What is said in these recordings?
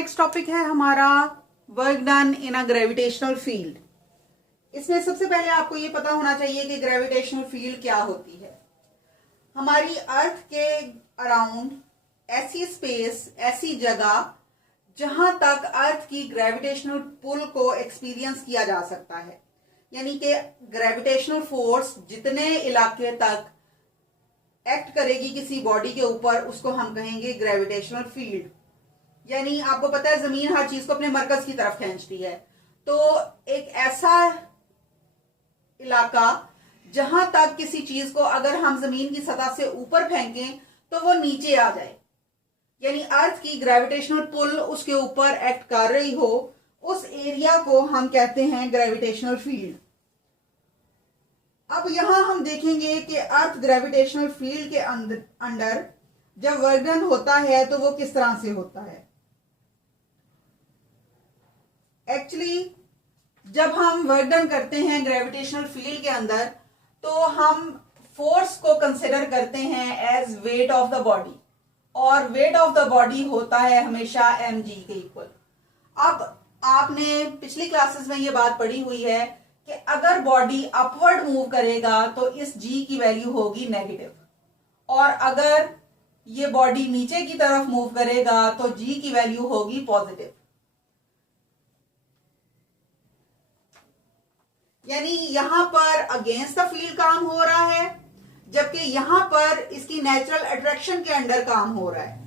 Next topic है हमारा work done in a gravitational field. इसमें सबसे पहले आपको ये पता होना चाहिए कि ग्रेविटेशनल फील्ड क्या होती है। हमारी अर्थ के अराउंड ऐसी स्पेस, ऐसी जगह जहां तक अर्थ की ग्रेविटेशनल पुल को एक्सपीरियंस किया जा सकता है, यानी कि ग्रेविटेशनल फोर्स जितने इलाके तक एक्ट करेगी किसी बॉडी के ऊपर, उसको हम कहेंगे ग्रेविटेशनल फील्ड। यानी आपको पता है जमीन हर चीज को अपने मरकज की तरफ खींचती है, तो एक ऐसा इलाका जहां तक किसी चीज को अगर हम जमीन की सतह से ऊपर फेंकें तो वो नीचे आ जाए, यानी अर्थ की ग्रेविटेशनल पुल उसके ऊपर एक्ट कर रही हो, उस एरिया को हम कहते हैं ग्रेविटेशनल फील्ड। अब यहां हम देखेंगे कि अर्थ ग्रेविटेशनल फील्ड के अंदर जब वर्क डन होता है तो वो किस तरह से होता है। एक्चुअली जब हम वर्क डन करते हैं ग्रेविटेशनल फील्ड के अंदर तो हम फोर्स को कंसिडर करते हैं as weight of the body, और वेट ऑफ द बॉडी होता है हमेशा mg के इक्वल। अब आपने पिछली क्लासेस में ये बात पढ़ी हुई है कि अगर बॉडी अपवर्ड मूव करेगा तो इस g की वैल्यू होगी नेगेटिव, और अगर ये बॉडी नीचे की तरफ मूव करेगा तो g की वैल्यू होगी पॉजिटिव। यानी यहां पर अगेंस्ट द फील्ड काम हो रहा है, जबकि यहां पर इसकी नेचुरल अट्रैक्शन के अंडर काम हो रहा है।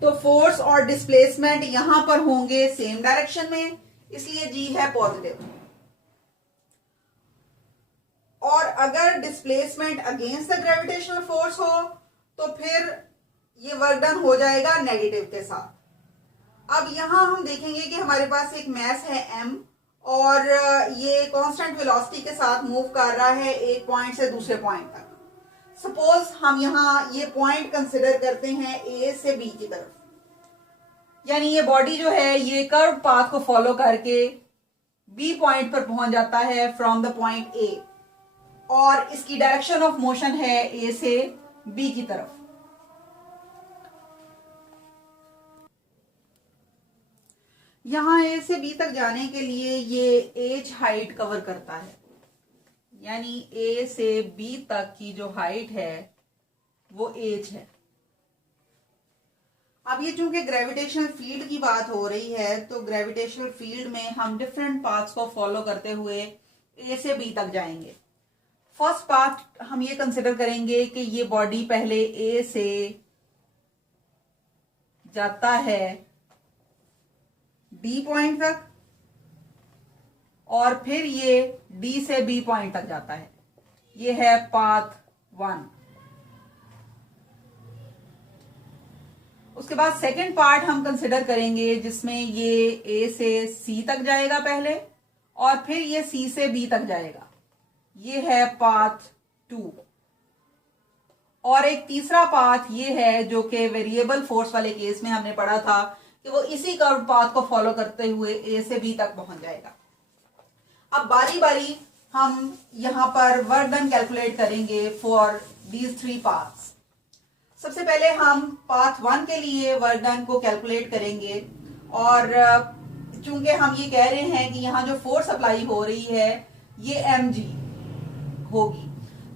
तो फोर्स और डिस्प्लेसमेंट यहां पर होंगे सेम डायरेक्शन में, इसलिए जी है पॉजिटिव। और अगर displacement against the gravitational force हो तो फिर ये वर्क डन हो जाएगा नेगेटिव के साथ। अब यहां हम देखेंगे कि हमारे पास एक मैस है m, और ये कांस्टेंट वेलोसिटी के साथ मूव कर रहा है एक पॉइंट से दूसरे पॉइंट तक। सपोज हम यहां ये पॉइंट कंसिडर करते हैं ए से बी की तरफ, यानी ये बॉडी जो है ये कर्व पाथ को फॉलो करके बी पॉइंट पर पहुंच जाता है फ्रॉम द पॉइंट ए, और इसकी डायरेक्शन ऑफ मोशन है ए से बी की तरफ। यहां ए से बी तक जाने के लिए ये एज हाइट कवर करता है, यानी ए से बी तक की जो हाइट है वो एज है। अब ये चूंकि ग्रेविटेशनल फील्ड की बात हो रही है तो ग्रेविटेशनल फील्ड में हम डिफरेंट पाथ्स को फॉलो करते हुए ए से बी तक जाएंगे। फर्स्ट पाथ हम ये कंसिडर करेंगे कि ये बॉडी पहले ए से जाता है डी पॉइंट तक, और फिर ये डी से बी पॉइंट तक जाता है। ये है पाथ 1। उसके बाद सेकेंड पार्ट हम कंसिडर करेंगे जिसमें ये ए से सी तक जाएगा पहले, और फिर ये सी से बी तक जाएगा। ये है पाथ 2। और एक तीसरा पाथ ये है जो कि वेरिएबल फोर्स वाले केस में हमने पढ़ा था कि वो इसी कर्व पाथ को फॉलो करते हुए ए से बी तक पहुंच जाएगा। अब बारी बारी हम यहां पर वर्क डन कैलकुलेट करेंगे फॉर दीज 3 पाथ्स। सबसे पहले हम पाथ 1 के लिए वर्क डन को कैलकुलेट करेंगे, और चूंकि हम ये कह रहे हैं कि यहां जो फोर्स अप्लाई हो रही है ये mg होगी,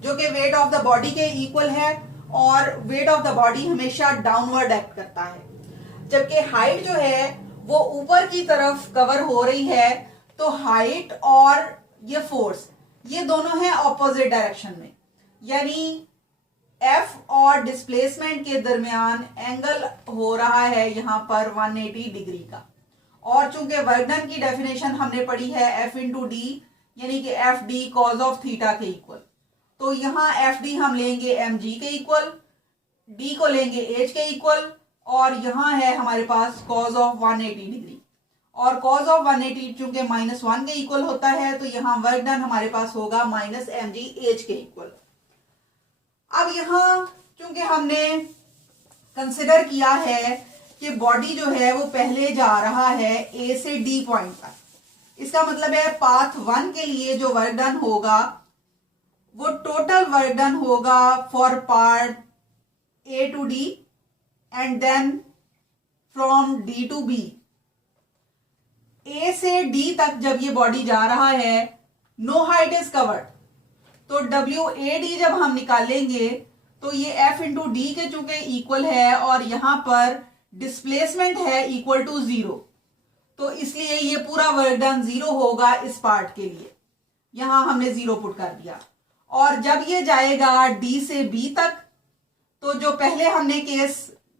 जो कि वेट ऑफ द बॉडी के इक्वल है, और वेट ऑफ द बॉडी हमेशा डाउनवर्ड एक्ट करता है, जबकि हाइट जो है वो ऊपर की तरफ कवर हो रही है। तो हाइट और ये फोर्स ये दोनों है ऑपोजिट डायरेक्शन में, यानी F और डिस्प्लेसमेंट के दरमियान एंगल हो रहा है यहां पर 180 डिग्री का। और चूंकि वर्क डन की डेफिनेशन हमने पढ़ी है F इंटू डी, यानी कि F D cause of theta के इक्वल, तो यहां एफ डी हम लेंगे mg के इक्वल, d को लेंगे h के इक्वल, और यहां है हमारे पास कॉज ऑफ 180 डिग्री, और कॉज ऑफ 180 चूंकि -1 के इक्वल होता है तो यहां वर्क डन हमारे पास होगा -mg h के इक्वल। अब यहां चूंकि हमने कंसिडर किया है कि बॉडी जो है वो पहले जा रहा है ए से डी पॉइंट तक, इसका मतलब है पाथ 1 के लिए जो वर्क डन होगा वो टोटल वर्क डन होगा for part A to D and then from D to B, A से डी तक जब ये बॉडी जा रहा है, नो हाइट इज कवर्ड, तो डब्ल्यू ए डी जब हम निकालेंगे तो ये एफ इंटू डी के चूंकि इक्वल है और यहां पर डिस्प्लेसमेंट है इक्वल टू 0, तो इसलिए ये पूरा वर्क डन 0 होगा इस पार्ट के लिए। यहां हमने 0 पुट कर दिया। और जब ये जाएगा डी से बी तक, तो जो पहले हमने केस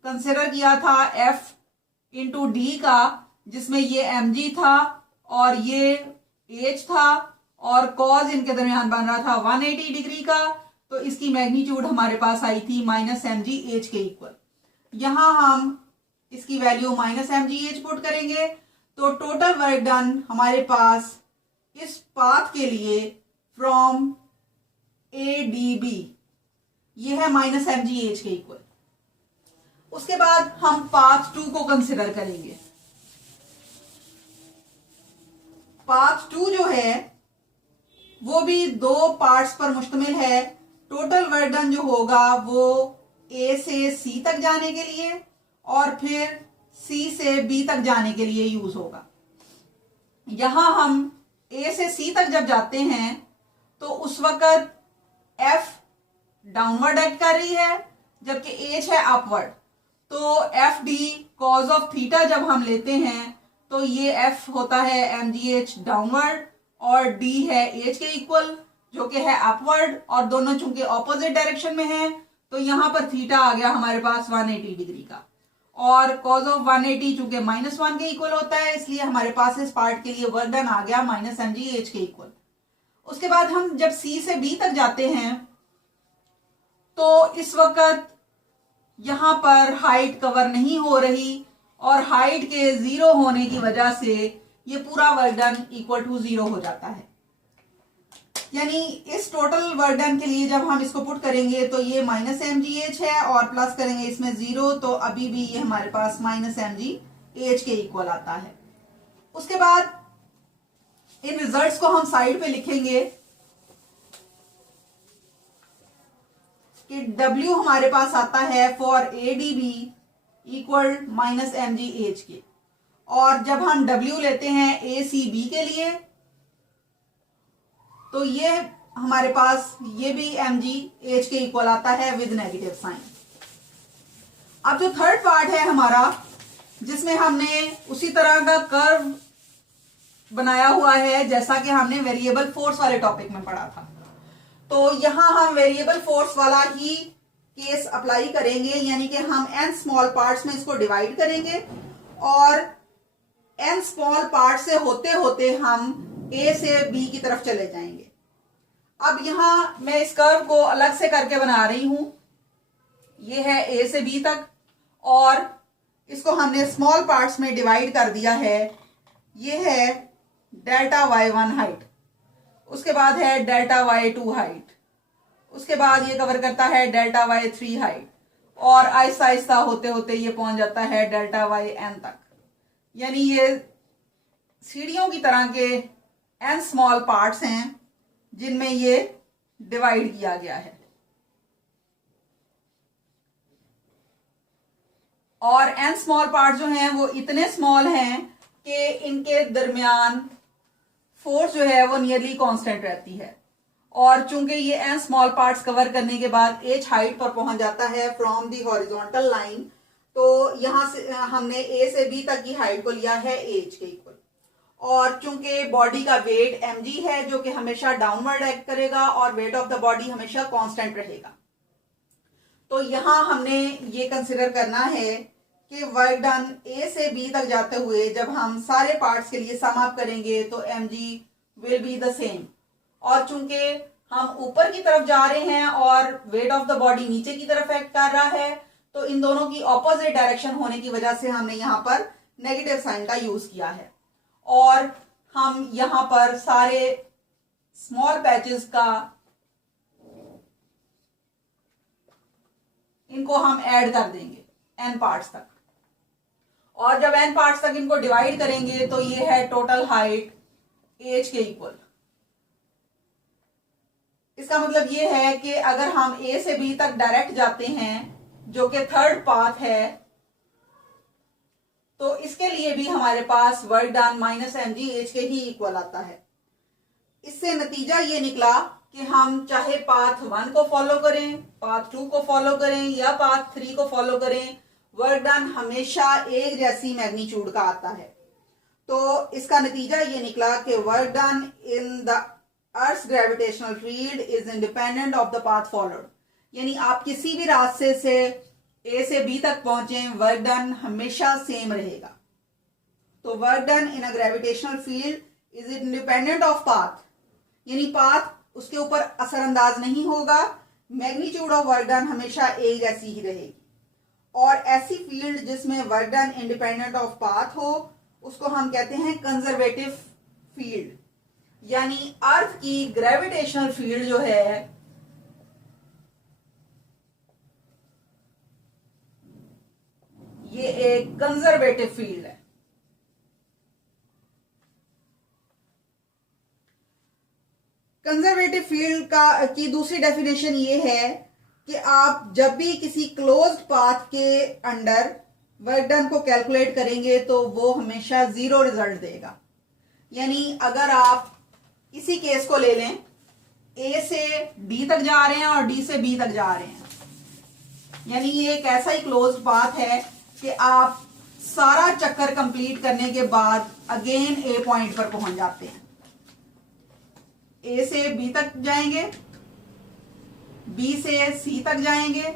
कंसिडर किया था एफ इंटू डी का, जिसमें ये mg था और ये h था और कॉज इनके दरमियान बन रहा था 180 डिग्री का, तो इसकी मैग्नीट्यूड हमारे पास आई थी -mgh के इक्वल। यहां हम इसकी वैल्यू -mgh पुट करेंगे, तो टोटल वर्क डन हमारे पास इस पाथ के लिए फ्रॉम ए डी बी ये है -mgh के इक्वल। उसके बाद हम पाथ 2 को कंसिडर करेंगे। पाथ 2 जो है वो भी 2 पार्ट्स पर मुश्तमिल है। टोटल वर्क डन जो होगा वो ए से सी तक जाने के लिए और फिर सी से बी तक जाने के लिए यूज होगा। यहां हम ए से सी तक जब जाते हैं तो उस वक्त एफ डाउनवर्ड एक्ट कर रही है जबकि एच है अपवर्ड, तो F D cause of theta जब हम लेते हैं तो ये एफ होता है mgh डाउनवर्ड और डी है एच के इक्वल जो कि है अपवर्ड, और दोनों चूंकि ऑपोजिट डायरेक्शन में है तो यहां पर थीटा आ गया हमारे पास 180 डिग्री का, और कॉज ऑफ 180 चूंकि -1 के इक्वल होता है इसलिए हमारे पास इस पार्ट के लिए वर्क डन आ गया -mgh के इक्वल। उसके बाद हम जब सी से बी तक जाते हैं तो इस वक्त यहां पर हाइट कवर नहीं हो रही और हाइट के 0 होने की वजह से ये पूरा वर्क डन इक्वल टू 0 हो जाता है। यानी इस टोटल वर्क डन के लिए जब हम इसको पुट करेंगे तो ये -mgh है और प्लस करेंगे इसमें 0, तो अभी भी ये हमारे पास -mgh के इक्वल आता है। उसके बाद इन रिजल्ट्स को हम साइड पे लिखेंगे कि W हमारे पास आता है फॉर ADB इक्वल -mgh के, और जब हम W लेते हैं ACB के लिए तो ये हमारे पास ये भी mgh के इक्वल आता है विद नेगेटिव साइन। अब जो थर्ड पार्ट है हमारा जिसमें हमने उसी तरह का कर्व बनाया हुआ है जैसा कि हमने वेरिएबल फोर्स वाले टॉपिक में पढ़ा था, तो यहां हम वेरिएबल फोर्स वाला ही केस अप्लाई करेंगे, यानी कि हम n स्मॉल पार्ट्स में इसको डिवाइड करेंगे और n स्मॉल पार्ट से होते होते हम a से b की तरफ चले जाएंगे। अब यहां मैं इस कर्व को अलग से करके बना रही हूं, ये है a से b तक और इसको हमने स्मॉल पार्ट्स में डिवाइड कर दिया है। ये है डेल्टा y1 हाइट, उसके बाद है डेल्टा y2 हाइट, उसके बाद ये कवर करता है डेल्टा y3 हाइट और आहिस्ता आहिस्ता होते होते ये पहुंच जाता है डेल्टा yn तक। यानी ये सीढ़ियों की तरह के n स्मॉल पार्ट्स हैं जिनमें ये डिवाइड किया गया है, और n स्मॉल पार्ट जो हैं वो इतने स्मॉल हैं कि इनके दरमियान फोर्स जो है वो नियरली कांस्टेंट रहती है, और चूंकि ये n स्मॉल पार्ट्स कवर करने के बाद h हाइट पर पहुंच जाता है फ्रॉम दी हॉरिजॉन्टल लाइन, तो यहां से हमने a से b तक की हाइट को लिया है h के इक्वल, और चूंकि बॉडी का वेट mg है जो कि हमेशा डाउनवर्ड एक्ट करेगा और वेट ऑफ द बॉडी हमेशा कांस्टेंट रहेगा, तो यहां हमने ये कंसिडर करना है कि वर्क डन a से b तक जाते हुए जब हम सारे पार्ट्स के लिए सम अप करेंगे तो mg will be the same, और चूंकि हम ऊपर की तरफ जा रहे हैं और वेट ऑफ द बॉडी नीचे की तरफ एक्ट कर रहा है तो इन दोनों की ऑपोजिट डायरेक्शन होने की वजह से हमने यहां पर नेगेटिव साइन का यूज किया है, और हम यहां पर सारे स्मॉल पैचेस का इनको हम ऐड कर देंगे n पार्ट्स तक, और जब n पार्ट्स तक इनको डिवाइड करेंगे तो ये है टोटल हाइट h के इक्वल। इसका मतलब ये है कि अगर हम a से b तक डायरेक्ट जाते हैं जो कि थर्ड पाथ है, तो इसके लिए भी हमारे पास वर्क डन माइनस mgh के ही इक्वल आता है। इससे नतीजा ये निकला कि हम चाहे पाथ 1 को फॉलो करें, पाथ 2 को फॉलो करें या पाथ 3 को फॉलो करें, वर्क डन हमेशा एक जैसी मैग्नीट्यूड का आता है। तो इसका नतीजा ये निकला कि work done in the earth gravitational field is independent of the path followed. यानी आप किसी भी रास्ते से ए से बी तक पहुंचे, वर्क डन हमेशा सेम रहेगा। तो work done in a gravitational field is independent of path, यानी पाथ उसके ऊपर असरअंदाज नहीं होगा, मैग्नीट्यूड ऑफ वर्क डन हमेशा एक जैसी ही रहेगी। और ऐसी फील्ड जिसमें work done independent of path हो उसको हम कहते हैं कंजर्वेटिव फील्ड। यानी अर्थ की ग्रेविटेशनल फील्ड जो है ये एक कंजर्वेटिव फील्ड है। कंजर्वेटिव फील्ड की दूसरी डेफिनेशन ये है कि आप जब भी किसी क्लोज्ड पाथ के अंडर वर्क डन को कैलकुलेट करेंगे तो वो हमेशा 0 रिजल्ट देगा। यानी अगर आप इसी केस को ले लें, ए से डी तक जा रहे हैं और डी से बी तक जा रहे हैं, यानी ये एक ऐसा ही क्लोज्ड पाथ है कि आप सारा चक्कर कंप्लीट करने के बाद अगेन ए पॉइंट पर पहुंच जाते हैं। ए से बी तक जाएंगे, बी से सी तक जाएंगे,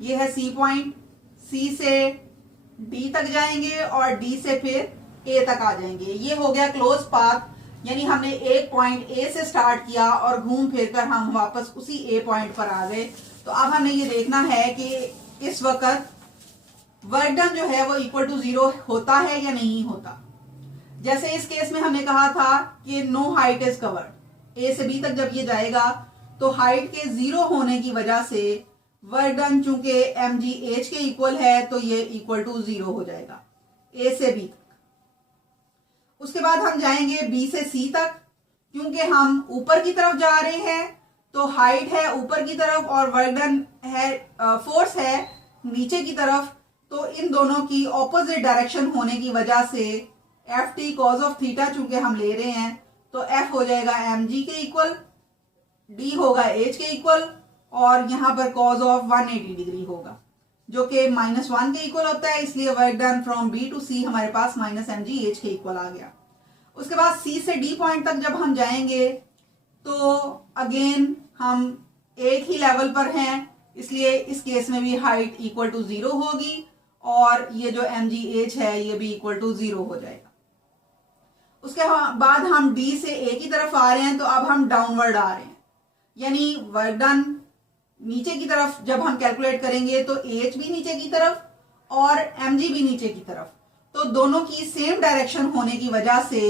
ये है सी पॉइंट, सी से डी तक जाएंगे और डी से फिर ए तक आ जाएंगे। ये हो गया क्लोज पाथ। यानी हमने एक पॉइंट ए से स्टार्ट किया और घूम फिर कर हम वापस उसी ए पॉइंट पर आ गए। तो अब हमें ये देखना है कि इस वक्त वर्क डन जो है वो इक्वल टू 0 होता है या नहीं होता। जैसे इस केस में हमने कहा था कि नो हाइट इज कवर्ड, ए से बी तक जब ये जाएगा तो हाइट के 0 होने की वजह से वर्क डन चूंकि mgh के इक्वल है तो ये इक्वल टू 0 हो जाएगा ए से बी तक। उसके बाद हम जाएंगे बी से सी तक, क्योंकि हम ऊपर की तरफ जा रहे हैं तो हाइट है ऊपर की तरफ और वर्क डन है फोर्स है नीचे की तरफ। तो इन दोनों की ऑपोजिट डायरेक्शन होने की वजह से F T cause of theta चूंकि हम ले रहे हैं तो एफ हो जाएगा mg के इक्वल, डी होगा h के इक्वल और यहां पर कॉज ऑफ 180 डिग्री होगा जो कि -1 के इक्वल होता है। इसलिए work done from B to C हमारे पास -mgh के इक्वल आ गया। उसके बाद सी से डी पॉइंट तक जब हम जाएंगे तो अगेन हम एक ही लेवल पर हैं, इसलिए इस केस में भी हाइट इक्वल टू 0 होगी और ये जो mgh है ये भी इक्वल टू 0 हो जाएगा। उसके बाद हम डी से ए की तरफ आ रहे हैं तो अब हम डाउनवर्ड आ रहे हैं, यानी वर्क डन नीचे की तरफ जब हम कैलकुलेट करेंगे तो एच भी नीचे की तरफ और mg भी नीचे की तरफ। तो दोनों की सेम डायरेक्शन होने की वजह से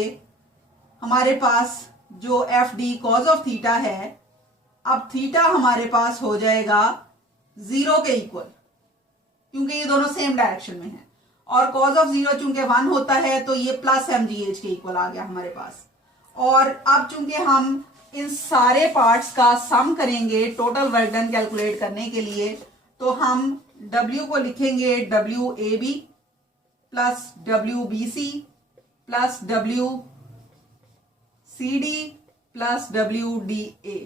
हमारे पास जो F D cause of theta है, अब थीटा हमारे पास हो जाएगा 0 के इक्वल, क्योंकि ये दोनों सेम डायरेक्शन में है। और कॉज ऑफ 0 चूंकि 1 होता है तो ये प्लस mgh के इक्वल आ गया हमारे पास। और अब चूंकि हम इन सारे पार्ट्स का सम करेंगे टोटल वर्क डन कैलकुलेट करने के लिए, तो हम W को लिखेंगे WAB plus WBC plus WCD plus WDA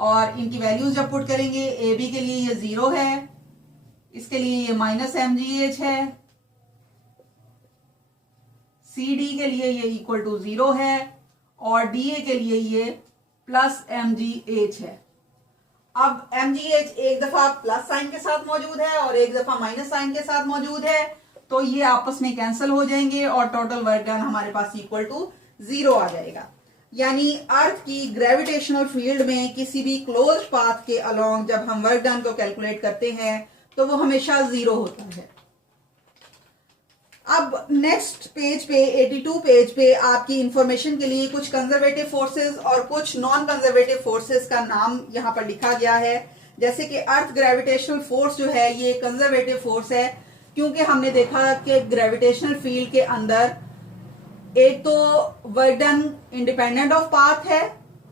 और इनकी वैल्यूज जब पुट करेंगे AB के लिए ये 0 है, इसके लिए ये -mgh है, CD के लिए ये इक्वल टू 0 है और DA के लिए ये प्लस mgh है। अब mgh एक दफा प्लस साइन के साथ मौजूद है और एक दफा माइनस साइन के साथ मौजूद है, तो ये आपस में कैंसिल हो जाएंगे और टोटल वर्क डन हमारे पास इक्वल टू 0 आ जाएगा। यानी अर्थ की ग्रेविटेशनल फील्ड में किसी भी क्लोज पाथ के अलोंग जब हम वर्क डन को कैलकुलेट करते हैं तो वो हमेशा 0 होता है। अब नेक्स्ट पेज पे 82 पेज पे आपकी इंफॉर्मेशन के लिए कुछ कंजर्वेटिव फोर्सेस और कुछ नॉन कंजर्वेटिव फोर्सेस का नाम यहाँ पर लिखा गया है। जैसे कि अर्थ ग्रेविटेशनल फोर्स जो है ये कंजर्वेटिव फोर्स है, क्योंकि हमने देखा कि ग्रेविटेशनल फील्ड के अंदर एक तो work done independent of path है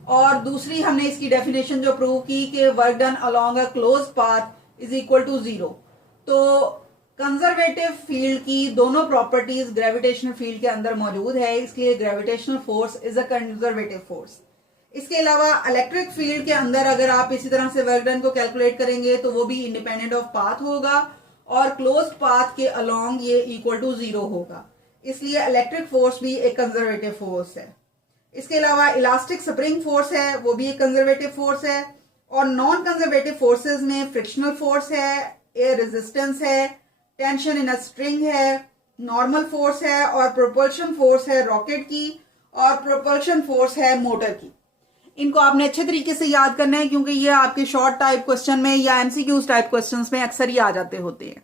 और दूसरी हमने इसकी डेफिनेशन जो प्रूव की कि work done along a closed path is equal to 0। तो कंजर्वेटिव फील्ड की दोनों प्रॉपर्टीज ग्रेविटेशनल फील्ड के अंदर मौजूद है, इसलिए gravitational force is a conservative force. इसके अलावा इलेक्ट्रिक फील्ड के अंदर अगर आप इसी तरह से वर्क डन को कैलकुलेट करेंगे तो वो भी इंडिपेंडेंट ऑफ पाथ होगा और क्लोज्ड पाथ के अलोंग ये इक्वल टू 0 होगा, इसलिए इलेक्ट्रिक फोर्स भी एक कंजर्वेटिव फोर्स है। इसके अलावा इलास्टिक स्प्रिंग फोर्स है, वो भी एक कंजर्वेटिव फोर्स है। और नॉन कंजर्वेटिव फोर्सेस में फ्रिक्शनल फोर्स है, एयर रेजिस्टेंस है, टेंशन इन अ स्ट्रिंग है, नॉर्मल फोर्स है और प्रोपल्शन फोर्स है रॉकेट की, और प्रोपल्शन फोर्स है मोटर की। इनको आपने अच्छे तरीके से याद करना है क्योंकि ये आपके शॉर्ट टाइप क्वेश्चन में या एमसीक्यूज टाइप क्वेश्चंस में अक्सर ही आ जाते होते हैं।